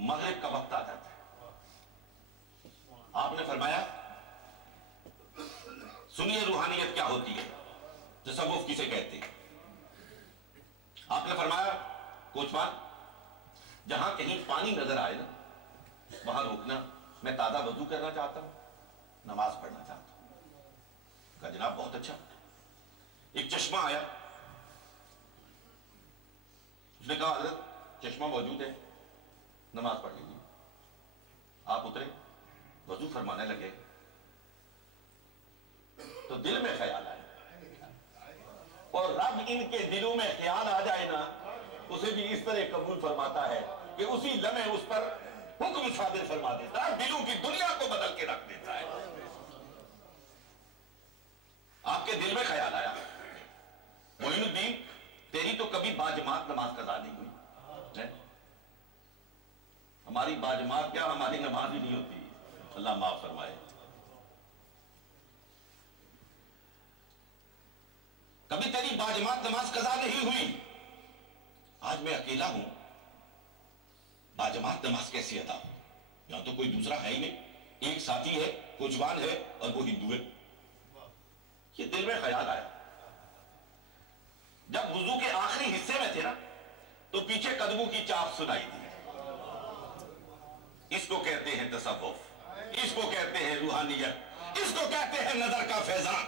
मगरिब का वक्त आ जाता है। आपने फरमाया सुनिए रूहानियत क्या होती है, तसव्वुफ किसे कहते हैं। आपने फरमाया कोचवान, जहां कहीं पानी नजर आए ना वहां रोकना। मैं ताजा वजू करना चाहता हूं, नमाज पढ़ना चाहता हूं। कहा जनाब बहुत अच्छा। एक चश्मा आया, उसने कहा हजरत चश्मा मौजूद है, नमाज पढ़ लीजिए। आप उतरे, वजू फरमाने लगे तो दिल में ख्याल आया, और रब इनके दिलों में ख्याल आ जाए ना उसे भी इस तरह कबूल फरमाता है कि उसी लम्हे उस पर हुक्म सादिर फरमा देता है, दिलों की दुनिया को बदल के रख देता है। आपके दिल में ख्याल आया, मोइनुद्दीन तेरी तो कभी बाजमात नमाज कज़ा नहीं हुई है? हमारी बाजमात क्या, हमारी नमाज ही नहीं होती। अल्लाह माफ फरमाए। कभी तेरी बाजमात नमाज कज़ा नहीं हुई, आज मैं अकेला हूं, बाजमात नमाज कैसे अदा हो? यहां तो कोई दूसरा है ही नहीं, एक साथी है, कोचवान है और वो हिंदू है। ये दिल में ख्याल आया। जब वुजू के आखिरी हिस्से में थे ना तो पीछे कदमों की चाप सुनाई दी। इसको कहते हैं तसव्वुफ, इसको कहते हैं रूहानियत, इसको कहते हैं नजर का फैजान।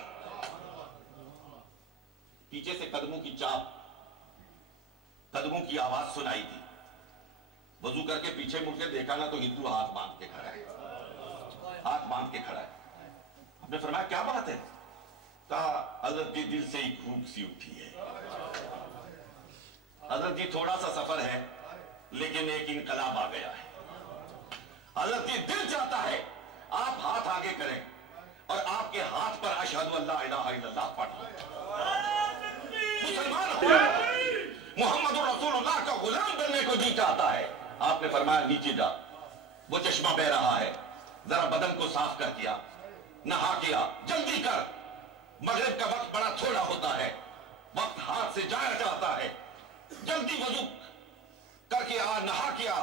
पीछे से कदमों की चाप, कदमों की आवाज सुनाई दी। वजू करके पीछे मुड़ के देखा ना तो हिंदू हाथ बांध के खड़ा है, हाथ बांध के खड़ा है। आपने फरमाया क्या बात है? कहा हजरत जी दिल से ही भूख सी उठी है। हजरत जी थोड़ा सा सफर है लेकिन एक इनकलाब आ गया है। हजरत जी दिल चाहता है आप हाथ आगे करें और आपके हाथ पर अशहदु अल्ला इलाहा इल्लल्लाह पढ़ें। मुसलमान हो, मोहम्मद रसूलुल्लाह का गुलाम बनने को जी चाहता है। आपने फरमाया नीचे जा, वो चश्मा बह रहा है, जरा बदन को साफ कर किया, नहा किया, जल्दी कर, मगरिब का वक्त बड़ा थोड़ा होता है, वक्त हाथ से जाया जाता है, जल्दी वजू करके आ, नहा किया,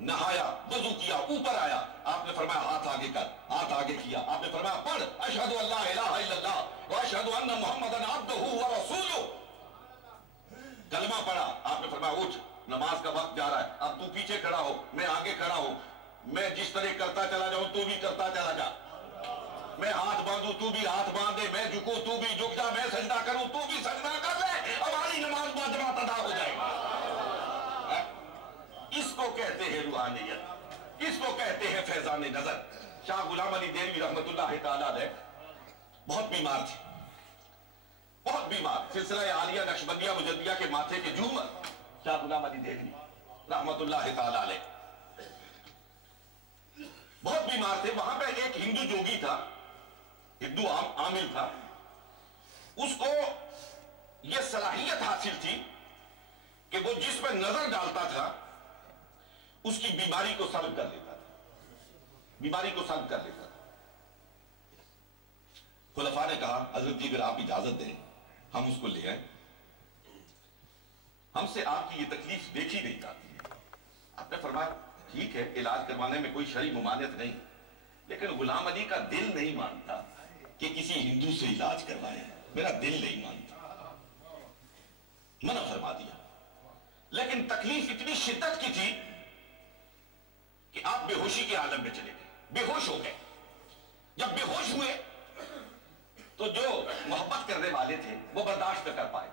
नहाया, वजू किया, ऊपर आया। आपने फरमाया हाथ आगे कर, हाथ आगे किया। आपने फरमाया पढ़ अशहदु अल्ला इलाहा इल्लल्लाह व अशहदु अन्ना मुहम्मदन अब्दुहु व रसूलुहु। कलमा पढ़ा। आपने फरमाया उठ, नमाज का वक्त जा रहा है, अब तू पीछे खड़ा हो, मैं आगे खड़ा हूं, मैं जिस तरह करता चला जाऊं तू भी करता चला जा, मैं हाथ बांधू तू भी हाथ बांध दे, मैं झुकू तू भी झुक जा, मैं सजदा करूं तू भी सजदा कर ले, हमारी नमाज बाजमात अदा हो जाएगी। इसको कहते हैं रूहानियत, इसको कहते हैं फैजान नजर। शाह गुलाम अली देलवी रहमतुल्लाह तआला अलैह बहुत बीमार थे, बहुत बीमार। सिलसिला आलिया नक्शबंदिया मुजद्दिया के माथे के झूमर शाह गुलाम अली देलवी रहमतुल्लाह तआला अलैह बहुत बीमार थे। वहां पे एक हिंदू जोगी था, हिंदू आमिल था, उसको यह सलाहियत हासिल थी कि वो जिस पर नजर डालता था उसकी बीमारी को सल्ब कर लेता था, बीमारी को सल्ब कर लेता था। खुलफा ने कहा हजरत जी अगर आप इजाजत दें हम उसको ले आए, हमसे आपकी ये तकलीफ देखी नहीं जाती है। आपने फरमाया ठीक है, इलाज करवाने में कोई शरई मुमानियत नहीं, लेकिन गुलाम अली का दिल नहीं मानता कि किसी हिंदू से इलाज करवाए, मेरा दिल नहीं मानता, मना फरमा दिया। लेकिन तकलीफ इतनी शिद्दत की थी कि आप बेहोशी के आलम में चले गए, बेहोश हो गए। जब बेहोश हुए तो जो मोहब्बत करने वाले थे वो बर्दाश्त न कर पाए,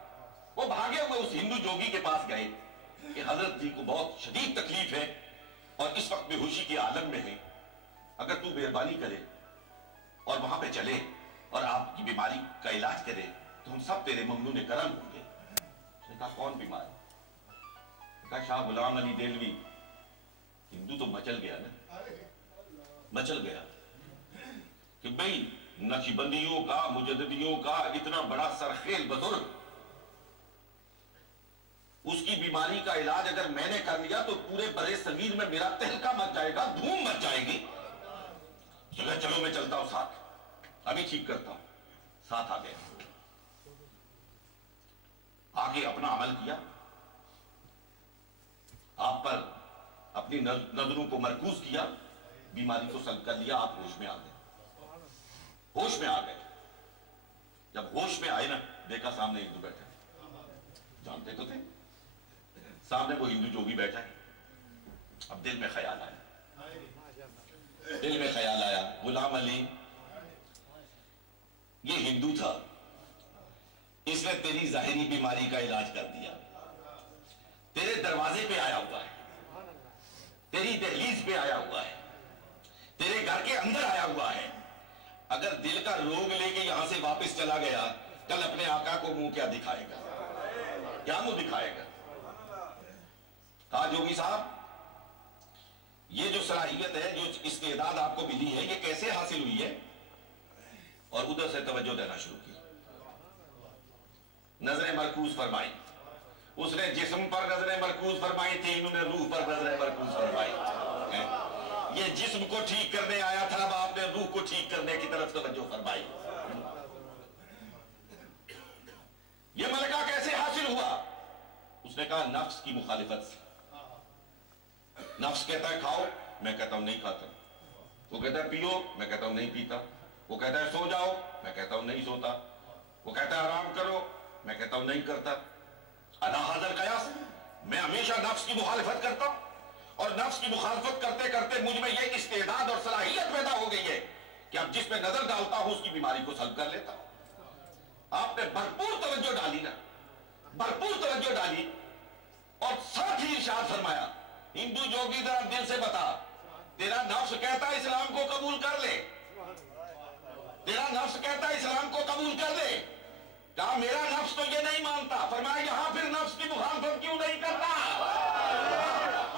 वो भागे हुए उस हिंदू जोगी के पास गए कि हजरत जी को बहुत शदीद तकलीफ है और इस वक्त बेहोशी के आलम में है, अगर तू मेहरबानी करे और वहां पे चले और आपकी बीमारी का इलाज करे तो हम सब तेरे ममनून करम होंगे। उसने कहा कौन बीमार? कहा शाह गुलाम अली देलवी। हिंदू तो मचल गया ना, मचल गया कि भाई नक्शबंदियों का, मुजद्दिदियों का इतना बड़ा सरखेल बुजुर्ग, उसकी बीमारी का इलाज अगर मैंने कर लिया तो पूरे बड़े सगीर में मेरा तहलका मच जाएगा, धूम मच जाएगी। चलो चलो मैं चलता हूं साथ, अभी ठीक करता हूं। साथ आ गया, आगे अपना अमल किया, आप पर अपनी अपनी नजरों को मरकूज किया, बीमारी को सल्ब कर लिया, आप होश में आ गए, होश में आ गए। जब होश में आए ना, देखा सामने हिंदू बैठा है, जानते तो थे सामने वो हिंदू जोगी बैठा है। अब दिल में ख्याल आया, दिल में ख्याल आया, गुलाम अली ये हिंदू था, इसने तेरी जाहिरी बीमारी का इलाज कर दिया, तेरे दरवाजे पे आया हुआ है, तेरी दहलीज पे आया हुआ है, तेरे घर के अंदर आया हुआ है। अगर दिल का रोग लेके यहां से वापस चला गया, कल अपने आका को मुंह क्या दिखाएगा, क्या मुंह दिखाएगा? कहा जोगी साहब, ये जो सलाहियत है, जो इस्तेदाद आपको मिली है, ये कैसे हासिल हुई है? और उधर से तवज्जो देना शुरू की, नजरें मरकूज फरमाई। उसने जिस्म पर नजरें मरकूज फरमाई थी, इन्होंने रूह पर नजरें मरकूज फरमाई। ये जिस्म को ठीक करने आया था, अब आपने रूह को ठीक करने की तरफ तवज्जो फरमाई। ये मलका कैसे हासिल हुआ? उसने कहा नफ्स की मुखालिफत से। नफ्स कहता है खाओ, मैं कहता हूं नहीं खाता। वो कहता है पियो, मैं कहता हूं नहीं पीता। वो कहता है सो जाओ, मैं कहता हूं नहीं सोता। वो कहता है आराम करो, मैं कहता हूं नहीं करता। अला हाज़िल क़यास, मैं हमेशा नफ्स की मुखालिफत करता हूं, और नफ्स की मुखालिफत करते करते मुझ में यह इस्तेदाद और सलाहियत पैदा हो गई है कि अब जिस पे नजर डालता हूं उसकी बीमारी को सल्ब कर लेता हूं। आपने भरपूर तवज्जो डाली ना, भरपूर तवज्जो डाली, और साथ ही इरशाद फरमाया, हिंदू जोगी जरा दिल से बता, तेरा नफ्स कहता है इस्लाम को कबूल कर ले, तेरा नफ्स कहता है इस्लाम को कबूल कर ले। कहा मेरा नफ्स तो ये नहीं मानता। फरमाया यहां फिर नफ्स की मुखालफत क्यों नहीं करता?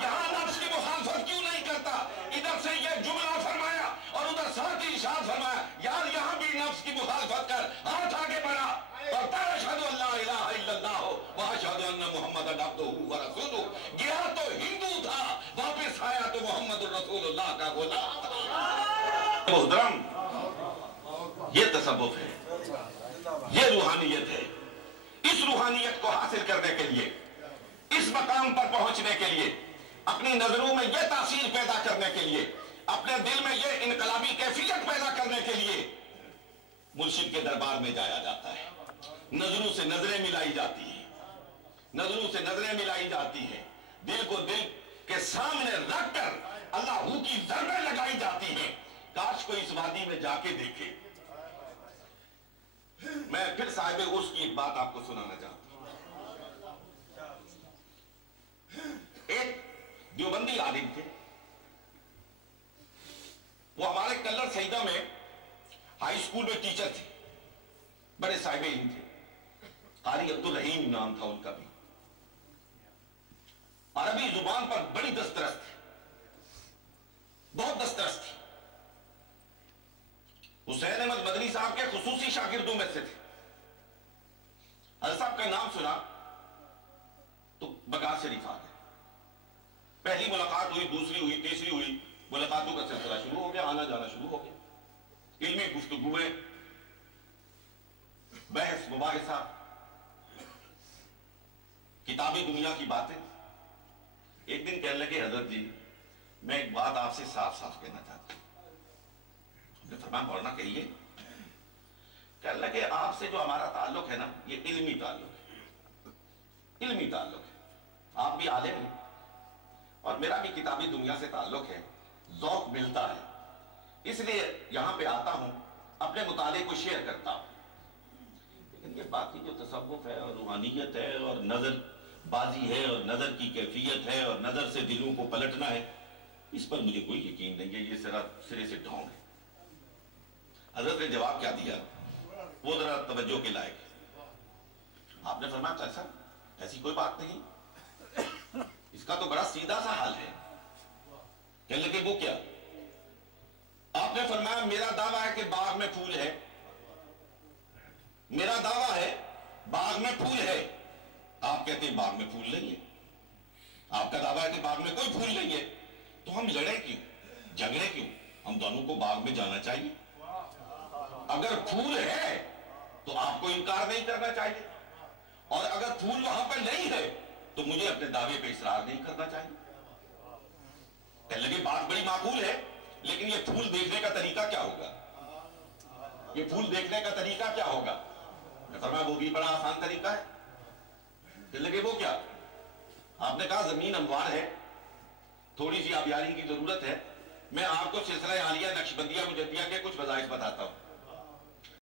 यहां नफ्स की मुखालफत क्यों नहीं करता? इधर से ये जुमला फरमाया और उधर साथ ही इरशाद फरमाया, यार यहां भी नफ्स की मुखालफत कर, हाथ आगे बढ़ा और अशहदु अल्ला इलाहा इल्लल्लाह व अशहदु अन्ना मुहम्मदन अब्दुहु व रसूलुहु। गया तो हिंदू था, वापस आया तो मुहम्मदुर रसूलुल्लाह का गुलाम था। मोहतरम, ये तसव्वुफ है, ये रूहानियत है। इस रूहानियत को हासिल करने के लिए, इस मकाम पर पहुंचने के लिए, अपनी नजरों में यह तासीर पैदा करने के लिए, अपने दिल में यह इनकलाबी कैफियत पैदा करने के लिए मुर्शिद के दरबार में जाया जाता है। नजरों से नजरें मिलाई जाती है, नजरों से नजरें मिलाई जाती है, दिल को दिल के सामने रखकर अल्लाह की ज़रबें लगाई जाती है। काश कोई इस वादी में जाके देखे। मैं फिर साहिब उस की एक बात आपको सुनाना चाहता हूं। एक देवबंदी आलिम थे, वो हमारे कल्लर सईदा में हाई स्कूल में टीचर थे, बड़े साहिब इल्म थे। कारी अब्दुल रहीम नाम था उनका भी। अरबी जुबान पर बड़ी दस्तरस थी, बहुत दस्तरस थी। हुसैन अहमद मदनी साहब के खुसूसी शागिर्दों में से थे। हज़रत साहब का नाम सुना तो बगार शरीफ आ गए। पहली मुलाकात हुई, दूसरी हुई, तीसरी हुई, मुलाकातों का सिलसिला शुरू हो गया, आना जाना शुरू हो गया। इल्मी गुफ्तगूएं, बहस मुबाहिसा, किताबी दुनिया की बातें। एक दिन कहने लगे हजरत जी, मैं एक बात आपसे साफ साफ कहना चाहता हूं। हमने फरमाया मौलाना कहिए। कहने लगे आपसे जो हमारा ताल्लुक है ना, ये इल्मी ताल्लुक है, इल्मी ताल्लुक है। आप भी आलिम हैं और मेरा भी किताबी दुनिया से ताल्लुक है, ज़ौक़ मिलता है, इसलिए यहां पे आता हूं, अपने मुताले को शेयर करता हूं। लेकिन ये बाकी जो तसव्वुफ है और रूहानियत है और नजर बाजी है और नजर की कैफियत है और नजर से दिलों को पलटना है, इस पर मुझे कोई यकीन नहीं है, ये जरा सिरे से ढोंग है। हजरत ने जवाब क्या दिया, वो जरा तवज्जो के लायक। आपने फरमाया चाचा ऐसी कोई बात नहीं, इसका तो बड़ा सीधा सा हाल है। कहने लगे वो क्या? आपने फरमाया मेरा दावा है कि बाग में फूल है, मेरा दावा है बाग में फूल है। आप कहते हैं बाग में फूल नहीं है, आपका दावा है कि बाग में कोई फूल नहीं है, तो हम लड़े क्यों, झगड़े क्यों? हम दोनों को बाग में जाना चाहिए। अगर फूल है तो आपको इनकार नहीं करना चाहिए, और अगर फूल वहां पर नहीं है तो मुझे अपने दावे पे इसरार नहीं करना चाहिए। फूल देखने का तरीका क्या होगा? ये फूल देखने का तरीका क्या होगा? फरमाया वो भी बड़ा आसान तरीका है। फिर लगे वो क्या? आपने कहा जमीन अमवार है, थोड़ी सी आबियारी की जरूरत है। मैं आपको सिलसिला आलिया नक्शबंदिया मुजद्दिया के कुछ वज़ाइफ बताता हूं।